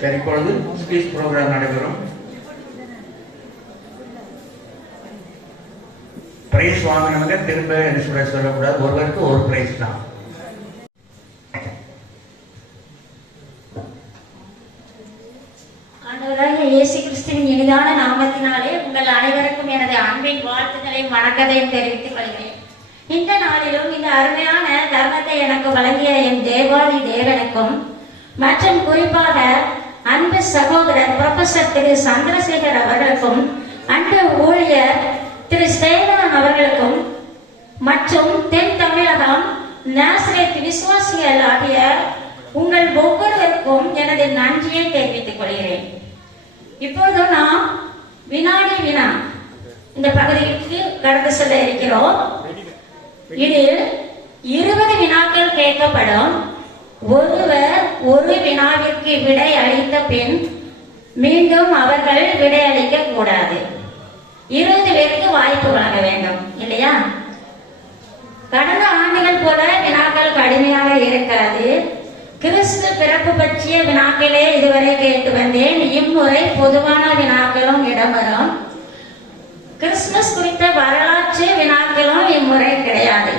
சரி, இப்பொழுது speech program நடைபெறும். பிரைஸ் வாங்கினவங்க திரும்ப என்ன சொல்லக்கூடாது, ஒருவருக்கு ஒரு பிரைஸ் தான். இயேசு கிறிஸ்துவின் இனிதான நாமத்தினாலே உங்கள் அனைவருக்கும் எனது அன்பின் வாழ்த்துக்களையும் வணக்கத்தையும் தெரிவித்துக் கொள்கிறேன். இந்த நாளிலும் இந்த அருமையான தர்மத்தை எனக்கு வழங்கிய என் தேவாதி தேவனுக்கும் மற்றும் குறிப்பாக அன்பு சகோதரர் புரொஃபசர் திரு சந்திரசேகர் அவர்களுக்கும் அன்பு ஊழியர் திரு ஸ்டேவன் அவர்களுக்கும் மற்றும் தென் தமிழகம் நாசரேத் விசுவாசிகள் ஆகிய உங்கள் ஒவ்வொருவருக்கும் எனது நன்றியை தெரிவித்துக் கொள்கிறேன். இப்பொழுது நாம் வினாடி வினா இந்த பகுதிக்கு கடந்து செல்ல இருக்கிறோம். இதில் 20 வினாக்கள் கேட்கப்படும். ஒருவர் ஒரு வினாவிற்கு விடை அளித்த பின் மீண்டும் அவர்கள் விடை அளிக்க கூடாது. 20 பேருக்கு வாய்ப்பு வழங்க வேண்டும் இல்லையா? கடந்த ஆண்டுகள் போல வினாக்கள் கடுமையாக இருக்காது. கிறிஸ்து பிறப்பு பற்றிய வினாக்களே இதுவரை கேட்டு வந்தேன். இம்முறை பொதுவான வினாக்களும் இடம்பெறும். கிறிஸ்துமஸ் குறித்த வரலாற்று வினாக்களும் இம்முறை கிடையாது.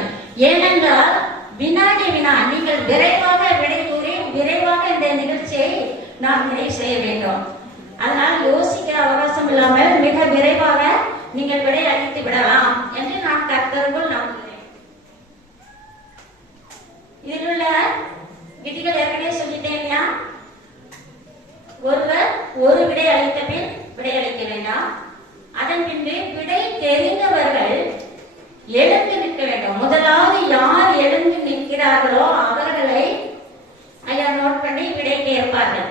ஏனென்றால் வினாடி வினா நீங்கள் விரைவாக விடை கூறி விரைவாக இந்த நிகழ்ச்சியை நாம் நிறைவு செய்ய வேண்டும். அதனால் யோசிக்க அவகாசம் இல்லாமல் மிக விரைவாக நீங்கள் விடை அளித்து விடலாம் என்று நான் கர்த்தருக்குள் நம்புகிறேன். இதில் உள்ள விதிகள் ஏற்கனவே சொல்லிட்டேன். ஒருவர் ஒரு விடை அளித்த பின் விடை அளிக்க வேண்டாம். அதன் பின்பு விடை தெரிந்தவர்கள் எழுந்து நிற்க வேண்டும். முதலாவது யார் எழுந்து நிற்கிறார்களோ அவர்களை ஐயா நோட் பண்ணி விடை கேட்பார்கள்.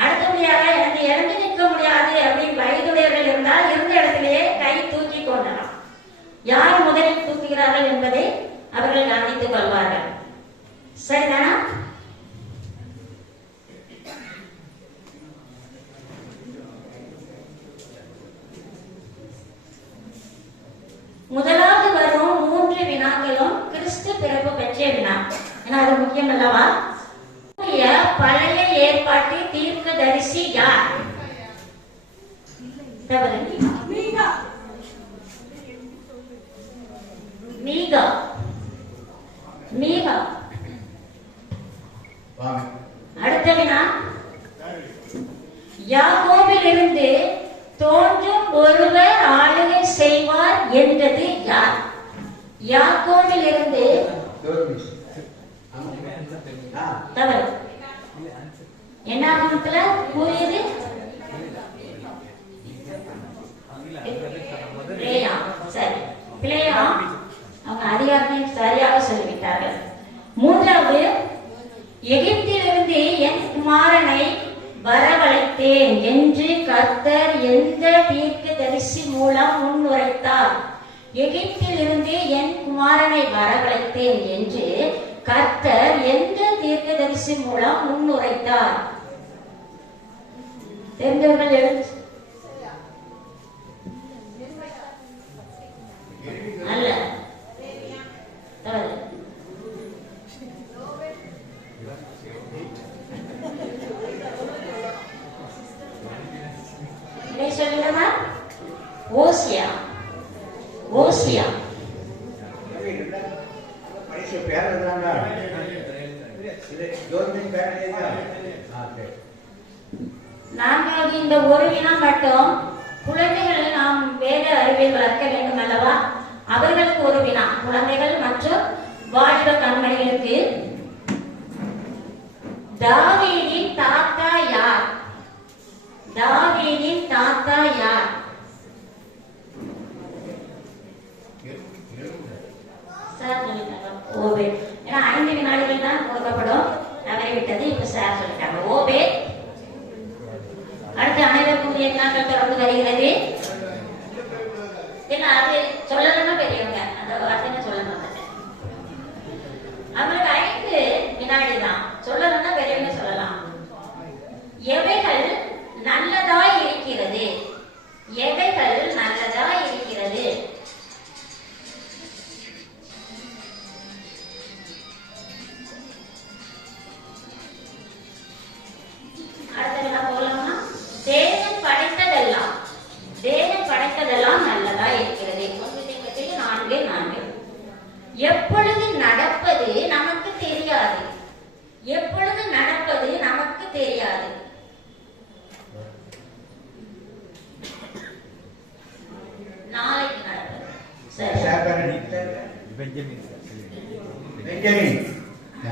அடுத்தபடியாக எனக்கு எழுந்து நிற்க முடியாது அப்படின்னு வயதுடையவர்கள் இருந்தால் இருந்த இடத்திலேயே கை தூக்கி கொள்ளலாம். யார் முதலில் தூக்குகிறார்கள் என்பதை அவர்கள் கவனித்துக் கொள்வார்கள். சரிதானா? முதலாவது வரும் 3 வினாக்களும் கிறிஸ்து பிறப்பு பற்றிய வினா. ஏன்னா அது முக்கியம் அல்லவா? பழைய ஏற்பாட்டு தீர்க்கதரிசி யார்? மீகா. மீகா. அடுத்த வினா, யாக்கோபில் இருந்து தோன்றும் ஒருவர் ஆளுகை செய்வார் என்றது யார்? யாக்கோபில் இருந்து தவறு. என்னாகமத்துல கூறியது சரி. பிள்ளையா அவங்க அதிகாரத்தை சரியாக சொல்லிவிட்டார்கள். மூன்றாவது, எகிப்திலிருந்து என் குமாரனை வரவழைத்தேன் என்று கர்த்தர் எந்த தீர்க்கதரிசி மூலம் முன்னுரைத்தார்? எகிப்திலிருந்து என் குமாரனை வரவழைத்தேன் என்று கர்த்தர் எந்த தீர்க்கதரிசி மூலம் முன்னுரைத்தார்? தெரிந்தவர்கள் எழுந்து. அல்ல, சொல்லுமா? ஓசியா. ஓசியா. நாங்கள் இந்த ஒரு வினா மட்டும் குழந்தைகளை நாம் வேத அறிவை வளர்க்க வேண்டும் அல்லவா? அவர்களுக்கு ஒரு வினா, குழந்தைகள் மற்றும் வாலிப கண்மணிகளுக்கு. தாவீதின் தாத்தா யார்? தாவீதின் தாத்தா யார்? சார் சொல்லிட்டாங்க ஓபேத். ஏன்னா 5 வினாடிகள் தான் கொடுக்கப்படும். தவறிவிட்டது. இப்ப சார் சொல்லிட்டாங்க ஓபேத். அடுத்து அனைவருக்கும் வினாக்கள் தொடர்ந்து வருகிறது. ஏன்னா அது சொல்லணும்னா பெரியவங்க அந்த வார்த்தை சொல்ல மாட்டேன். அவங்களுக்கு 5 வினாடி தான். சொல்லணும்னா பெரியவங்க சொல்லலாம். எவைகள் நல்லதாய் இருக்கிறது? எவைகள் நல்லதாய் இருக்கிறது?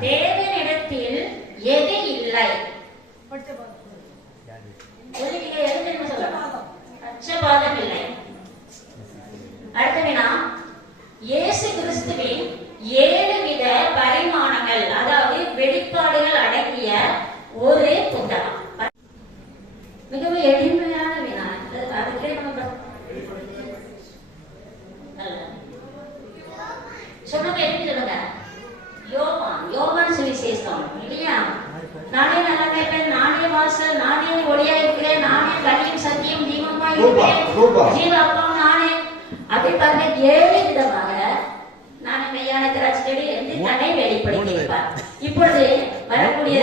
தேவனிடத்தில் எது இல்லை? பட்சபாதம் இல்லை. அடுத்த வினா, இயேசு கிறிஸ்துவின் 7 வித பரிமாணங்கள் அதாவது வெளிப்பாடுகள் அடங்கிய ஒரு புத்தகம். மிகவும் எளிமையான வினா. அதுக்கே நம்ம சொல்லுங்க, எப்படி சொல்லுங்க? யோவான் சுவிசேஷம் இல்லையா? நானே நல்ல மேய்ப்பன், நானே வாசல், நானே ஒளியா இருக்கிறேன், நானே வழியும் சத்தியம் ஜீவமா இருக்கிறேன், ஜீவ அப்பம் நானே. அப்படி பாருங்க, 7 விதமாக நான் மெய்யான திராட்சை செடி என்று தன்னை வெளிப்படுத்தியிருப்பார். இப்பொழுது வரக்கூடிய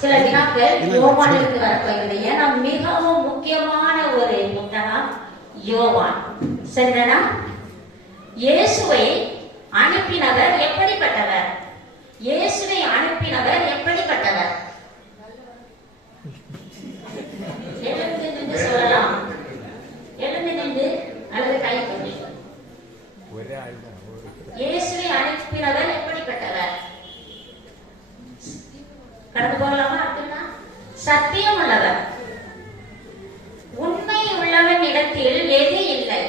சில வினாக்கள் யோவானிலிருந்து வரப்போகிறது. ஏன்னா மிகவும் முக்கியமான ஒரு புத்தகம் யோவான். சரிதானா? இயேசுவை அனுப்பினவர் எப்படிப்பட்டவர்? இயேசுவை அனுப்பினவர் எப்படிப்பட்டவர்? எழுந்து நின்று சொல்லலாம். எழுந்து நின்று அல்லது கை கொண்டு. இயேசுவை அனுப்பினவர் எப்படிப்பட்டவர்? கடந்து போகலாமா? அப்படின்னா சத்தியம் உள்ளவர். உண்மை உள்ளவன் இடத்தில் எது இல்லை?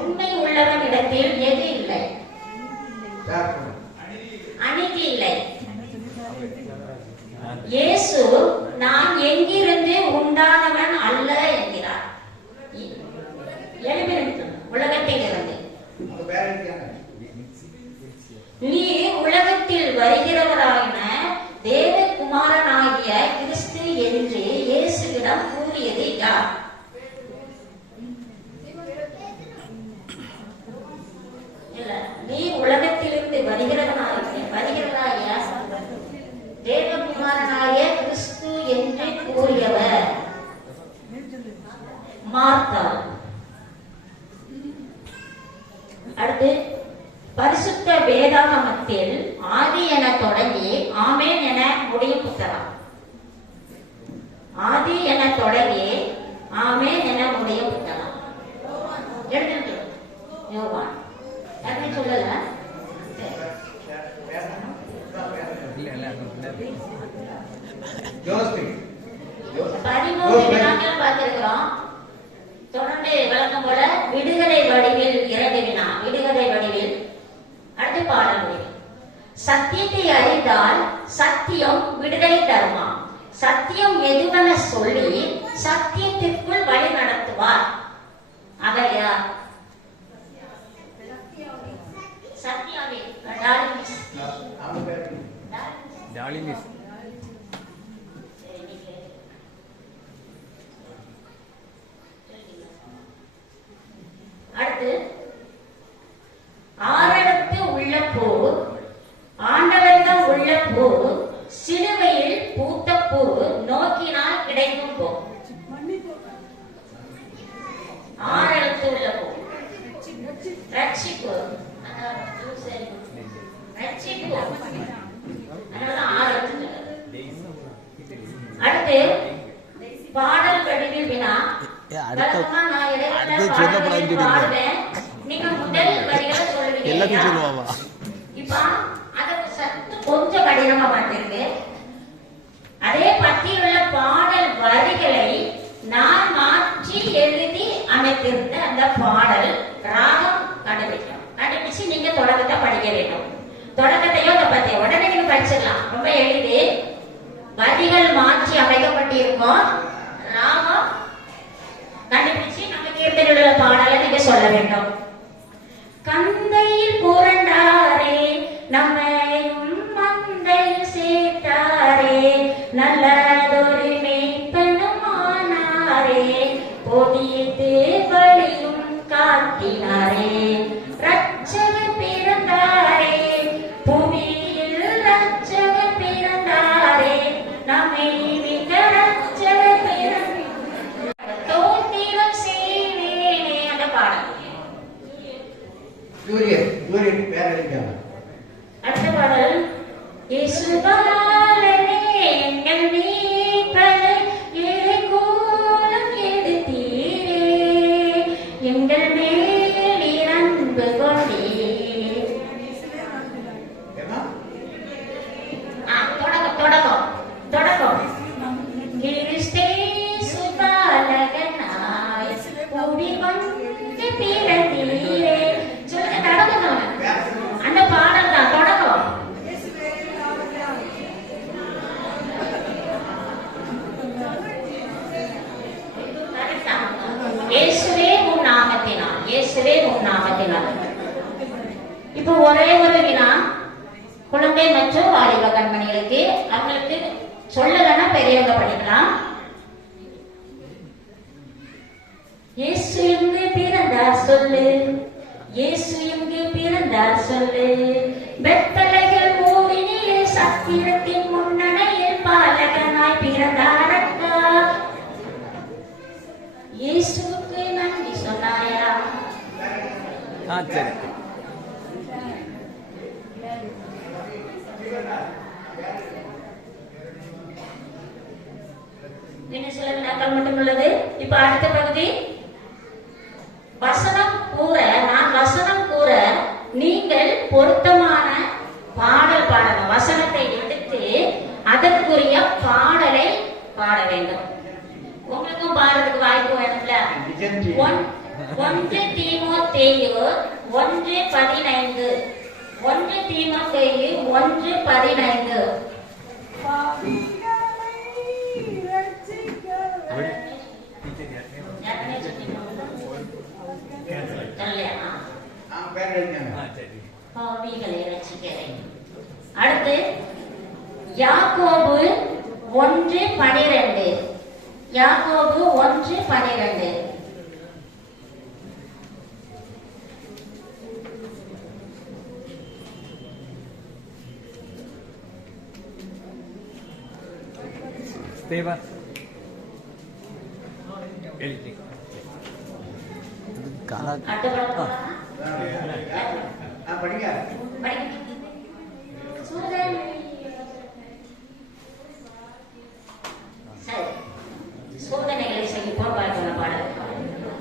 உண்மை உள்ளவன் இடத்தில் எது இல்லை? அநீதி இல்லை. இயேசு நான் எங்கிருந்து உண்டானவன் அல்ல என்கிறார். உலகத்தில் இருந்து நீ உலகத்தில் வருகிறவரான தேவகுமாரனாகிய கிறிஸ்து என்று இயேசுவிடம் கூறியது யார்? நீ உலகத்திலிருந்து வருகிறவராகிய தேவகுமாரனாகிய கிறிஸ்து என்று கூறியவர் மார்த்தாள். அடுத்து, பரிசுத்த வேதாகமத்தில் ஆதி என தொடங்கி ஆமென் என முடியும் புத்தகம். ஆதி என தொடங்கி ஆமென் என முடியும் புத்தகம் எழுதிட்டு யோவான். யாருமே சொல்லல. பார்த்திருக்கிறோம். தொடர்ந்து விளக்கம் போல விடுதலை வடிவில் 2 வினா. விடுதலை வடிவில். அடுத்து பாடல் வடிவில். சத்தியத்தை அறிந்தால் சத்தியம் விடுதலை தருமா? சத்தியம் எதுவென சொல்லி சத்தியத்திற்குள் வழி நடத்துவார். அவர் யார்? சத்தியாவே. டாலிமிஸ். அடுத்து, ஆரடத்து உள்ள பூ, ஆண்டவரிடம் உள்ள பூ, சிலுவையில் பூத்த பூ, நோக்கினால் கிடைக்கும் பூ. ஆரடத்து உள்ள பூ ரட்சிப்பு. ரட்சிப்பு. அடுத்து, பாடல் வடிவில் வினா. நீங்க முதல் வரிகளை சொல்லுவீங்க. இப்ப அதற்கு சற்று கொஞ்சம் கடினமா மாட்டிருக்கு. அதே பத்தியில் உள்ள பாடல் வரிகளை நான் மாற்றி எழுதி அமைத்திருந்த அந்த பாடல் ராகம் கண்டுபிடிச்சு நீங்க தொடக்கத்தை படிக்க வேண்டும். தொடக்கத்தையோ பத்திய உடனே நீங்க படிச்சிடலாம். ரொம்ப எளிது. வரிகள் மாற்றி அமைக்கப்பட்டிருக்கும். ராகம் கண்டுபிடிச்சு நம்ம கீர்த்தனையில் உள்ள பாடலை நீங்க சொல்ல வேண்டும். கந்தையில் புரண்டாரே நம்மையும் மந்தையில் சேர்த்தாரே, நல்லதொரு மேய்ப்பனுமானாரே, பொதியத்து வழியும் காட்டினாரே, ரட்சகர் பிறந்தாரே, புவியில் ரட்சகர் பிறந்தாரே, நம்மை மிக ரட்சகர் பிறந்தாரே, தோத்திரம் செய்வேனே. அந்த பாடல் அடுத்த பாடல். இயேசுவாலனே எங்கள் மீட்பரை இறைகோலம் எடுத்தீரே, எங்கள் மேல் அன்பு கொண்டீர். குழந்தை மற்றும் வாலிப கண்மணிகளுக்கு அவங்களுக்கு சொல்லலன்னா பெரியவங்க படிக்கலாம். இயேசு எங்கு பிறந்தார் சொல்லு, இயேசு எங்கு பிறந்தார் சொல்லு, வெப்பலைகள் ஊரினிலே சத்திரத்தின் முன்னணியில் பாலகனாய் பிறந்தாரக்கா. இயேசுவுக்கு நன்றி சொன்னாயா? சரி. இன்னும் சில வினாக்கள் மட்டும் உள்ளது. இப்ப அடுத்த பகுதி வசனம் கூற, நான் வசனம் கூற நீங்கள் பொருத்தமான பாடல் பாடணும். வசனத்தை எடுத்து அதற்குரிய பாடலை பாட வேண்டும். உங்களுக்கும் பாடுறதுக்கு வாய்ப்பு வேணும்ல. 1 தீமோத்தேயு 1:15 1 தீமோத்தேயு 1:15 அடுத்து யாக்கோபு 1:12 யாக்கோபு 1:12 Stefan. சோதனைகளை செய்வோம் பார்க்கிற பாடல்.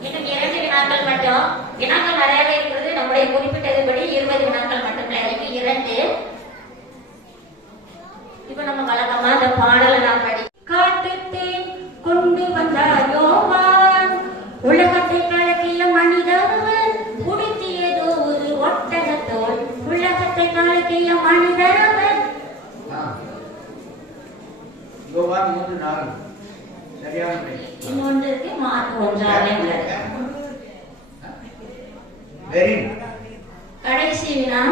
இன்னும் 2 வினாக்கள் மட்டும். வினாக்கள் நிறையவே இருக்கிறது. நம்முடைய குறிப்பிட்டதுபடி 20 வினாக்கள் மட்டும் இருக்கு. 2. இப்ப நம்ம வழக்கமா அந்த பாடலை நாம் படி. காட்டுத்தேன் கொண்டு வந்தார் யோவான், உலகத்தை கலக்கிய மனிதரவன், குடித்தியதோ ஒரு ஒட்டகத்தோல், உலகத்தை கலக்கிய மனிதரவன். யோவான் 3:4 சரியான. இன்னொன்றுக்கு மார்க் 1:6 வெரி. கடைசி வினா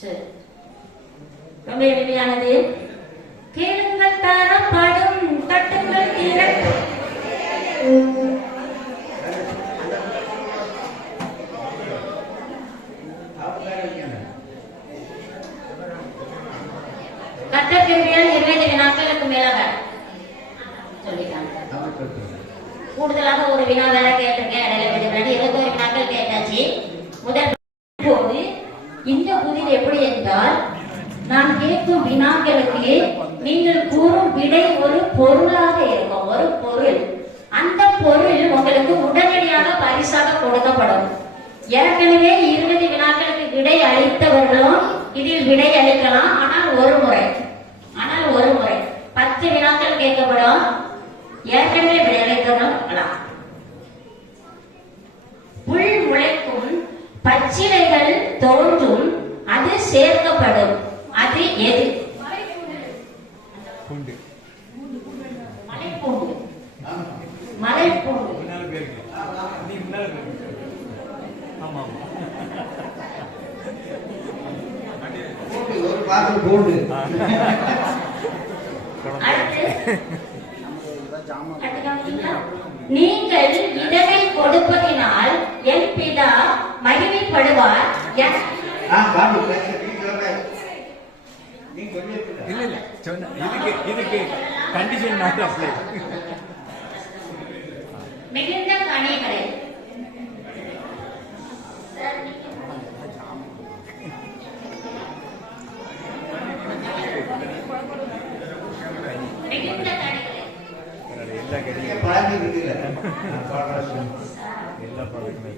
சரி, ரொம்ப எளிமையானது. கேளுங்கள் தரப்படும், தட்டுங்கள் திறக்கும். கட்டத்திற்கு 20 வினாக்களுக்கு மேலாக சொல்லிட்டாங்க. கூடுதலாக ஒரு வினா வேற கேட்டிருக்கேன். இடையில 21 வினாக்கள் கேட்டாச்சு. முதல் போது இந்த புதிர் எப்படி என்றால், நான் கேட்கும் வினாக்களுக்கு நீங்கள் கூறும் விடை ஒரு பொருளாக இருக்கும். ஒரு பொருள். அந்த பொருள் உங்களுக்கு உடனடியாக பரிசாக கொடுக்கப்படும். ஏற்கனவே 20 வினாக்களுக்கு விடை அளித்தவர்களும் இதில் விடை அளிக்கலாம். ஆனால் ஒரு முறை 10 வினாக்கள் கேட்கப்படும். ஏற்கனவே விடை அளித்தவர்களும் புல் முளைக்கும், பச்சிலைகள் தோன்றும், அது சேர்க்கப்படும். அது எது? பூண்டு. மலைப்பூண்டு. மலைப்பூண்டு. ஒரு பாத்திரம் பூண்டு. நீங்கள் இதனை கொடுப்பதினால் என் பிதா மகிமைப்படுவார். இதுக்கு கண்டிஷன் நாட் அப்ளை. மிகுந்த கனிகளை மிகுந்த கனிகளை எல்லா கடையும் பழகி இருக்குல்ல. எல்லா பழக்கமே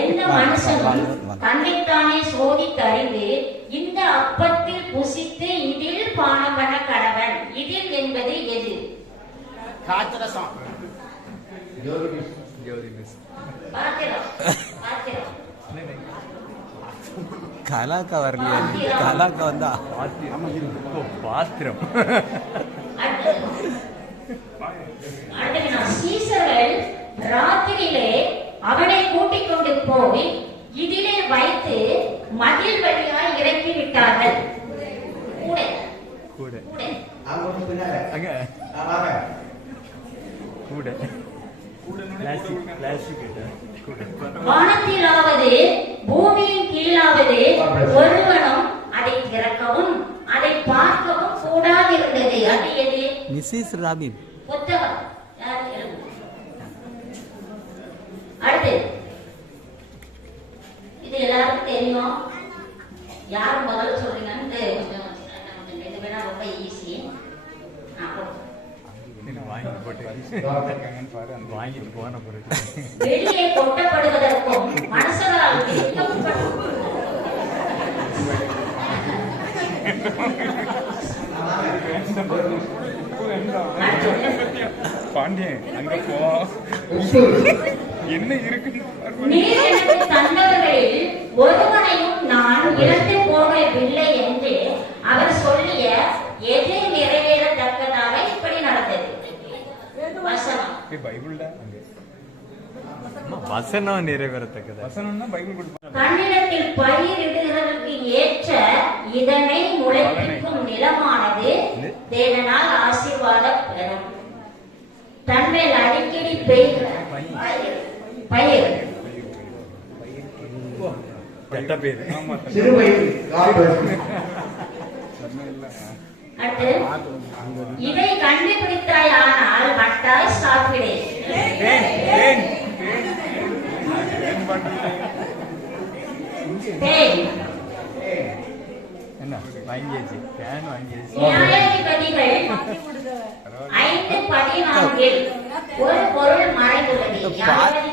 எந்த மனுஷனும் தன்னைத்தானே சோதித்தறிந்து இந்த அப்பத்தில் புசித்து இதில் பானம் பண்ண கடவன். இதில் என்பது எது? கலாக்கா வரலையா? கலாக்கா வந்தா பாத்திரம். வாங்க வாங்க. கூட பிளாஸ்டிக் கூட வானத்திலாவது பூமியின் கீழாவது ஒருவனும் அதை திறக்கவும் அதை பார்க்கவும் கூடாதிருந்தது. அது எது? மிஸ்ஸஸ் ராபின் புத்தகம். யார் எழுதும்? அடுத்து இது எல்லாருக்கும் தெரியும். யார் முதல்ல சொல்றீங்கன்னு இது வேணா ரொம்ப ஈஸி. வாங்கிட்டு போட்டு வாங்கிட்டு போன பிறகு வெளியே கொட்டப்படுவதற்கும் மனுஷரால் பாண்டியன் அங்க போ என்ன இருக்கு நீர் எனக்கு தந்தவர்களில் ஒருவனையும் நான் இழந்து போகவில்லை என்று அவர் சொல்லிய எது நிறைவேறத்தக்கதாக இப்படி நடந்தது? வசனம். பைபிள்ல வசனம் நிறைவேறத்தக்கது. வசனம்னா பைபிள் கொடுப்பாங்க. தன்னிடத்தில் பயிரிடுகிறதற்கு ஏற்ற இதனை முளைப்பிக்கும் நிலமானது தேவனால் ஆசீர்வாதம் பெறும். தன்மேல் அடிக்கடி பெய்கிற பயிர் அடுத்து இதை கண்டுபிடித்தாய் ஆனால் மட்டாய் சாப்பிடு. என்ன வாங்கியாச்சு ஃபேன் வாங்கியாச்சு. நியாயாதிபதிகள் 5:14 ஒரு பொருள் மறைந்துள்ளது.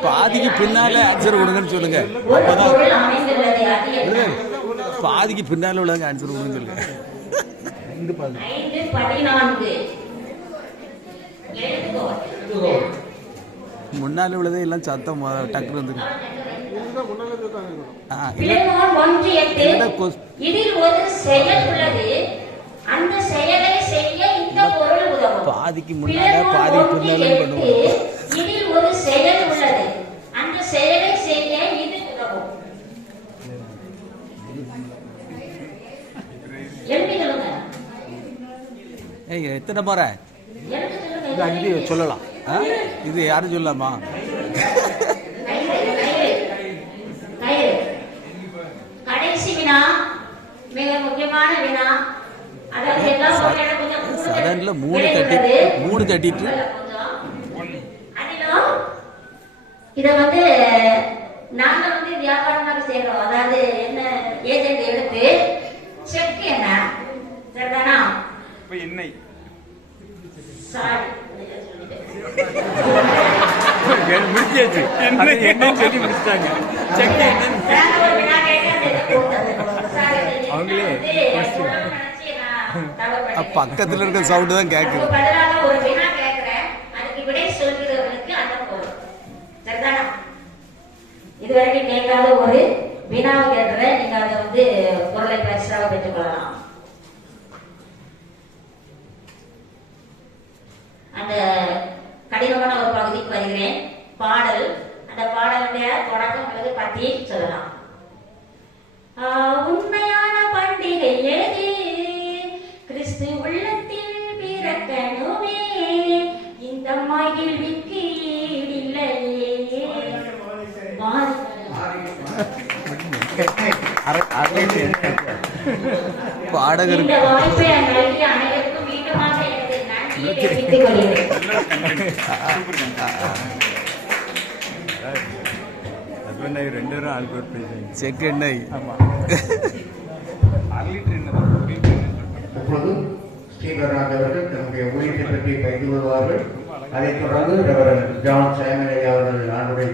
பாதிக்கு பின்னால ஆன்சர் கொடுங்கன்னு சொல்லுங்க. ஒரு பொருள் அமைந்துள்ளது. அது என்ன? பாதிக்கு பின்னால உள்ளவங்க ஆன்சர் கொடுங்கன்னு சொல்லுங்க. 5:14 எழுதுகோ. முன்னால உள்ளதே எல்லாம் சத்தம் டக்குனு வந்துருக்கு. பிலேமோன் 1:8 இதில் ஒரு செயல் உள்ளது. அந்த செயலை செய்ய இந்த பொருள் உதவும். பாதிக்கு முன்னால பாதிக்கு பின்னால பண்ணுவோம். இதில் ஒரு செயல் உள்ளது. அந்த செயலை செய்ய இது உதவும். எழுதி சொல்லுங்க. ஏய் எத்தனை முறை எழுதி சொல்லுங்க. இது அங்கே சொல்லலாம். இது யாரும் சொல்லலாமா? கடைசி வினா மிக முக்கியமான வினா. அதாவது எல்லாம் கொஞ்சம் சடன்ல மூணு தட்டிட்டு அதிலும் இத வந்து நாங்க வந்து வியாபாரமாக செய்யறோம். அதாவது என்ன ஏஜென்ட் எடுத்து செக் என்ன சரிதானா? இப்ப எண்ணெய் சாரி முடிச்சாச்சு. எண்ணெய் சொல்லி முடிச்சிட்டாங்க. செக் அவங்களே பக்கத்துல இருக்க சவுண்ட் தான் கேக்குது. ஒரு வினா கேட்கிறேன். அதுக்கு விடை சொல்கிறவர்களுக்கு அந்த பொருள் சரிதானா? இதுவரைக்கும் கேட்காத ஒரு வினாவை கேட்கிறேன். நீங்க அதை வந்து பொருளை எக்ஸ்ட்ராவை பெற்றுக்கொள்ளலாம். அந்த கடினமான ஒரு பகுதிக்கு வருகிறேன். பாடல். அந்த பாடலுடைய தொடக்கம் அல்லது பத்தி சொல்லலாம். உண்மையான பண்டிகை எது? கிறிஸ்து உள்ளத்தில் பிறக்கணுமே. இந்த மகிழ்விக்கு ஈடில்லையே. பாடகர் இந்த வாய்ப்பை நல்கிய அனைவருக்கும் மீண்டுமாக எனது நன்றியை தெரிவித்துக் கொள்கிறேன். ரெண்டு பேரும் ஆளுக்கு ஒரு பேசுறீங்க. செக் எண்ணெய். ஆமா 1 லிட்டர் எண்ணெய். இப்பொழுது ஸ்ரீவரநாத் அவர்கள் தன்னுடைய ஊழியத்தை பற்றி பகிர்ந்து வருவார்கள். அதைத் தொடர்ந்து ரெவரண்ட் ஜான் சைமன் அவர்கள் ஆண்டுடைய